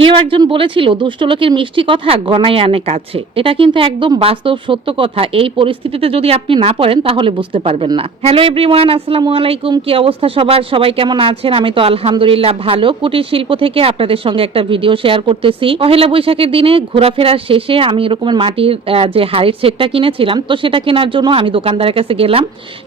কেউ একজন বলেছিল, দুষ্ট লোকের মিষ্টি কথা গনাই আনে কাছে। এটা কিন্তু একদম বাস্তব সত্য কথা। এই পরিস্থিতিতে যদি আপনি না পড়েন, তাহলে বুঝতে পারবেন না। হ্যালো এভরিওয়ান আসসালামু আলাইকুম। কি অবস্থা সবার? সবাই কেমন আছেন? আমি তো আলহামদুলিল্লাহ ভালো। কুটির শিল্প থেকে আপনাদের সঙ্গে একটা ভিডিও শেয়ার করতেছি। পহেলা বৈশাখের দিনে ঘোরাফেরার শেষে আমি এরকমের মাটির যে হাড়ির সেটটা কিনেছিলাম, তো সেটা কেনার জন্য আমি দোকানদারের কাছে গেলাম।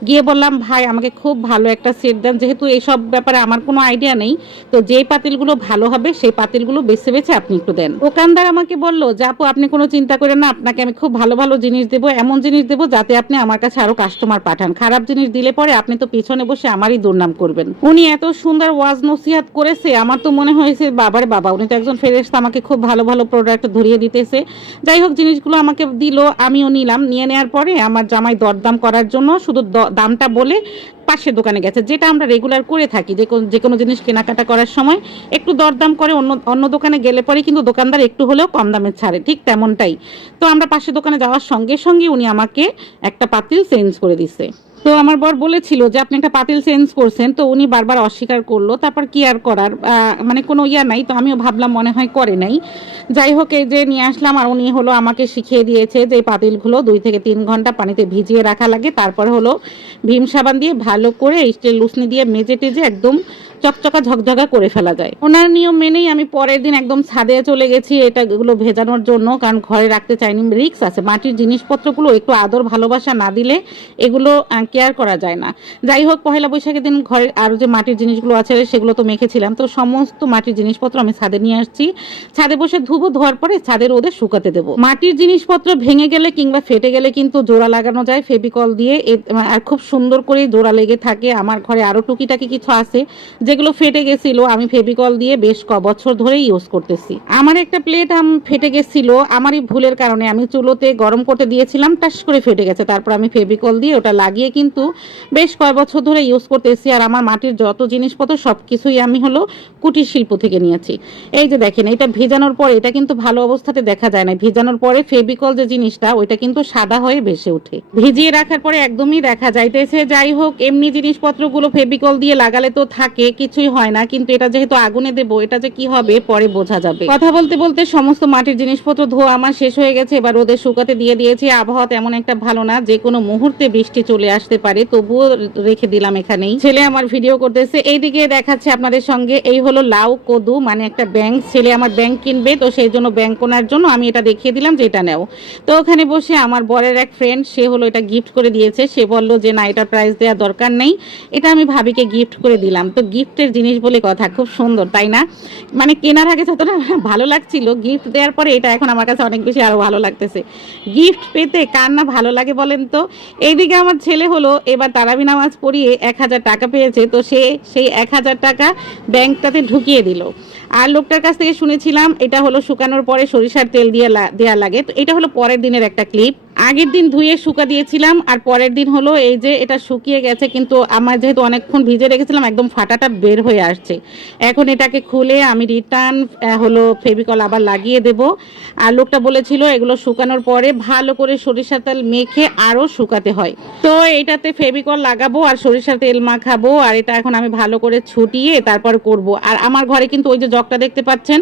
গিয়ে বললাম, ভাই, আমাকে খুব ভালো একটা সেট দেন। যেহেতু এইসব ব্যাপারে আমার কোনো আইডিয়া নেই, তো যেই পাতিলগুলো ভালো হবে, সেই পাতিলগুলো বেছে বেছে আপনি একটু দেন। দোকানদার আমাকে বলল, যে আপু, আপনি কোনো চিন্তা করেন না, আপনাকে আমি খুব ভালো ভালো জিনিস দেবো, এমন জিনিস দেবো যাতে আপনি আমার কাছে আরও কাস্টমার পাঠান। খারাপ জিনিস দিলে পরে আপনি তো পিছনে বসে আমারই দুর্নাম করবেন। উনি এত সুন্দর ওয়াজ নসিহাত করেছে, আমার তো মনে হয়েছে, বাবার বাবা, উনি তো একজন ফেরেস্তা আমাকে খুব ভালো ভালো প্রোডাক্ট ধরিয়ে দিতেছে। যাই হোক, জিনিসগুলো আমাকে দিল, আমিও নিলাম। নিয়ে নেওয়ার পরে আমার জামাই দরদাম করার জন্য শুধু দামটা বলে পাশের দোকানে গেছে, যেটা আমরা রেগুলার করে থাকি, যে কোনো যে কোনো জিনিস কেনাকাটা করার সময় একটু দরদাম করে অন্য অন্য দোকানে গেলে পরে কিন্তু দোকানদার একটু হলেও কম দামে ছাড়ে, ঠিক তেমনটাই। তো আমরা পাশের দোকানে যাওয়ার সঙ্গে সঙ্গে উনি আমাকে একটা পাতিল চেঞ্জ করে দিছে। তো আমার বর বলেছিল যে, আপনি একটা পাতিল চেঞ্জ করছেন। তো উনি বারবার অস্বীকার করল। তারপর কি আর করার? মানে কোনো ইয়া নাই। তো আমিও ভাবলাম মনে হয় করে নাই। যাই হোক, এই যে নিয়ে আসলাম আর উনি হলো আমাকে শিখিয়ে দিয়েছে যে পাতিলগুলো দুই থেকে তিন ঘণ্টা পানিতে ভিজিয়ে রাখা লাগে। তারপর হলো ভীম সাবান দিয়ে ভালো করে স্টিল লুসনি দিয়ে মেজে টেজে একদম চকচকা ঝকঝকা করে ফেলা যায়। ওনার নিয়ম মেনেই আমি পরের দিন একদম ছাদে চলে গেছি, এটা এগুলো ভেজানোর জন্য, কারণ ঘরে রাখতে চাইনি রিক্স আছে। মাটির জিনিসপত্রগুলো একটু আদর, ভালোবাসা না দিলে এগুলো কেয়ার করা যায় না। যাই হোক, পহেলা বৈশাখের দিন ঘরে আরও যে মাটির জিনিসগুলো আছে, সেগুলো তো মেখেছিলাম। তো সমস্ত মাটির জিনিসপত্র আমি ছাদে নিয়ে আসছি। ছাদে বসে ধুবো, ধোয়ার পরে ছাদের রোদে শুকাতে দেবো। মাটির জিনিসপত্র ভেঙে গেলে কিংবা ফেটে গেলে কিন্তু জোড়া লাগানো যায় ফেবিকল দিয়ে। আর খুব সুন্দর করে জোড়া লেগে থাকে। আমার ঘরে আরও টুকিটাকি কিছু আছে যেগুলো ফেটে গেছিল, আমি ফেবিকল দিয়ে বেশ ক বছর ধরে ইউজ করতেছি। আমার একটা প্লেট আম ফেটে গেছিল, আমারই ভুলের কারণে আমি চুলোতে গরম করতে দিয়েছিলাম, টাস করে ফেটে গেছে। তারপর আমি ফেবিকল দিয়ে ওটা লাগিয়ে কিন্তু বেশ কয় বছর ধরে ইউজ করতেছি, আর আমার মাটির যত জিনিসপত্র সব কিছুই আমি হলো কুটির শিল্প থেকে নিয়েছি। এই যে দেখেন, এটা ভেজানোর পরে, এটা কিন্তু ভালো অবস্থাতে দেখা যায় না। ভেজানোর পরে ফেবিকল যে জিনিসটা, ওইটা কিন্তু সাদা হয়ে ভেসে ওঠে। ভিজিয়ে রাখার পরে একদমই দেখা যাইতেছে, যাই হোক, এমনি জিনিসপত্রগুলো ফেবিকল দিয়ে লাগালে তো থাকে কিছুই হয় না, কিন্তু এটা যেহেতু আগুনে দেবো, এটা যে কি হবে পরে বোঝা যাবে। কথা বলতে বলতে সমস্ত মাটির জিনিসপত্র, ধোয়া আমার শেষ হয়ে গেছে, এবার রোদে শুকাতে দিয়ে দিয়েছি। আবহাওয়া তেমন একটা ভালো না, যে কোনো মুহূর্তে বৃষ্টি চলে আসতে পারে, তবুও রেখে দিলাম এখানেই। ছেলে আমার ভিডিও করতেছে, এইদিকে দেখাচ্ছে আপনাদের সঙ্গে, এই হলো লাউ কদু মানে একটা ব্যাংক ছেলে আমার ব্যাংক কিনবে, তো সেই জন্য ব্যাংক কেনার জন্য আমি এটা দেখিয়ে দিলাম যে এটা নেও। তো ওখানে বসে আমার বরের এক ফ্রেন্ড সে হলো এটা গিফট করে দিয়েছে। সে বলল যে না, এটা প্রাইস দেওয়ার দরকার নেই। এটা আমি ভাবিকে গিফট করে দিলাম। তো গিফটের জিনিস বলে কথা, খুব সুন্দর, তাই না? মানে কেনার আগে যতটা ভালো লাগছিল, গিফট দেওয়ার পরে এটা এখন আমার কাছে অনেক বেশি আরও ভালো লাগতেছে। গিফট পেতে কার না ভালো লাগে বলেন তো? এইদিকে আমার ছেলে হলো, এবার তারাবি নামাজ পড়িয়ে এক হাজার টাকা পেয়েছে, তো সে সেই এক হাজার টাকা ব্যাংকটাতে ঢুকিয়ে দিল। আর লোকটার কাছ থেকে শুনেছিলাম, এটা হলো শুকানোর পরে সরিষার তেল দিয়ে দেয়া লাগে, তো এটা হলো পরের দিনের একটা ক্লিপ। আগের দিন ধুয়ে শুকা দিয়েছিলাম, আর পরের দিন হলো এই যে এটা শুকিয়ে গেছে, কিন্তু আমার যেহেতু অনেকক্ষণ ভিজে রেখেছিলাম, একদম ফাটাটা বের হয়ে আসছে। এখন এটাকে খুলে আমি রিটার্ন হলো ফেভিকল আবার লাগিয়ে দেব। আর লোকটা বলেছিল এগুলো শুকানোর পরে ভালো করে সরিষার তেল মেখে আরও শুকাতে হয়। তো এটাতে ফেভিকল লাগাবো আর সরিষার তেল মাখাবো, আর এটা এখন আমি ভালো করে ছুটিয়ে তারপর করব। আর আমার ঘরে কিন্তু ওই যে জগটা দেখতে পাচ্ছেন,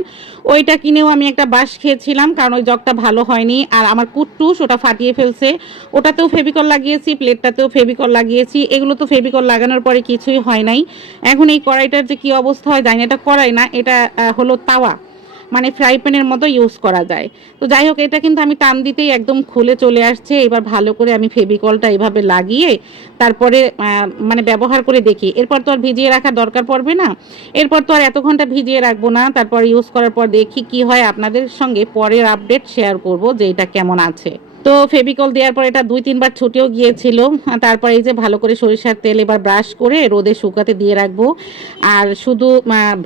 ওইটা কিনেও আমি একটা বাঁশ খেয়েছিলাম, কারণ ওই জগটা ভালো হয়নি। আর আমার কুট্টুস ওটা ফাটিয়ে ফেলছে। ওটাতেও ফেভিকল লাগিয়েছি, প্লেটটাতেও ফেভিকল লাগিয়েছি। এগুলো তো ফেভিকল লাগানোর পরে কিছুই হয় নাই। এখন এই কড়াইটার যে কি অবস্থা হয় জানি এটা কড়াই না, এটা হলো তাওয়া। মানে ফ্রাই প্যানের মতো ইউজ করা যায়। তো যাই হোক, এটা কিন্তু আমি টান দিতেই একদম খুলে চলে আসছে। এবার ভালো করে আমি ফেভিকলটা এইভাবে লাগিয়ে তারপরে মানে ব্যবহার করে দেখি। এরপর তো আর ভিজিয়ে রাখার দরকার পড়বে না। এরপর তো আর এত ঘণ্টা ভিজিয়ে রাখব না। তারপর ইউজ করার পর দেখি কি হয়। আপনাদের সঙ্গে পরের আপডেট শেয়ার করব যে এটা কেমন আছে। তো ফেভিকল দেওয়ার পর এটা দুই, তিনবার ছুটেও গিয়েছিল। তারপরে এই যে ভালো করে সরিষার তেল এবার ব্রাশ করে রোদে শুকাতে দিয়ে রাখব। আর শুধু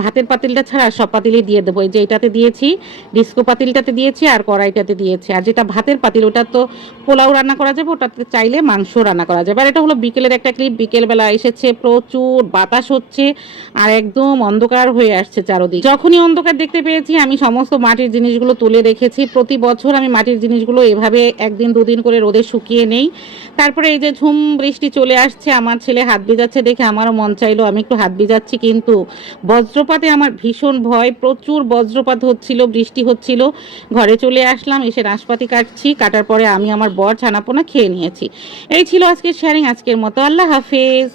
ভাতের পাতিলটা ছাড়া সব পাতিলই দিয়ে দেবো। এই যে এটাতে দিয়েছি, ডিস্কো পাতিলটাতে দিয়েছি আর কড়াইটাতে দিয়েছি। আর যেটা ভাতের পাতিল, ওটা তো পোলাও রান্না করা যাবে, ওটাতে চাইলে মাংস রান্না করা যাবে। আর এটা হলো বিকেলের একটা ক্লিপ বিকেলবেলা এসেছে প্রচুর বাতাস হচ্ছে আর একদম অন্ধকার হয়ে আসছে চারদিক। যখনই অন্ধকার দেখতে পেয়েছি, আমি সমস্ত মাটির জিনিসগুলো তুলে রেখেছি। প্রতি বছর আমি মাটির জিনিসগুলো এভাবে একদিন দুদিন করে রোদে শুকিয়ে নেই। তারপরে এই যে ঝুম বৃষ্টি চলে আসছে, আমার ছেলে হাত ভিজাচ্ছে দেখে আমারও মন চাইলো, আমি একটু হাত ভিজাচ্ছি কিন্তু বজ্রপাতে আমার ভীষণ ভয়, প্রচুর বজ্রপাত হচ্ছিল, বৃষ্টি হচ্ছিল। ঘরে চলে আসলাম, এসে নাশপাতি কাটছি, কাটার পরে আমি আমার বর ছানাপোনা খেয়ে নিয়েছি। এই ছিল আজকের শেয়ারিং আজকের মতো আল্লাহ হাফেজ।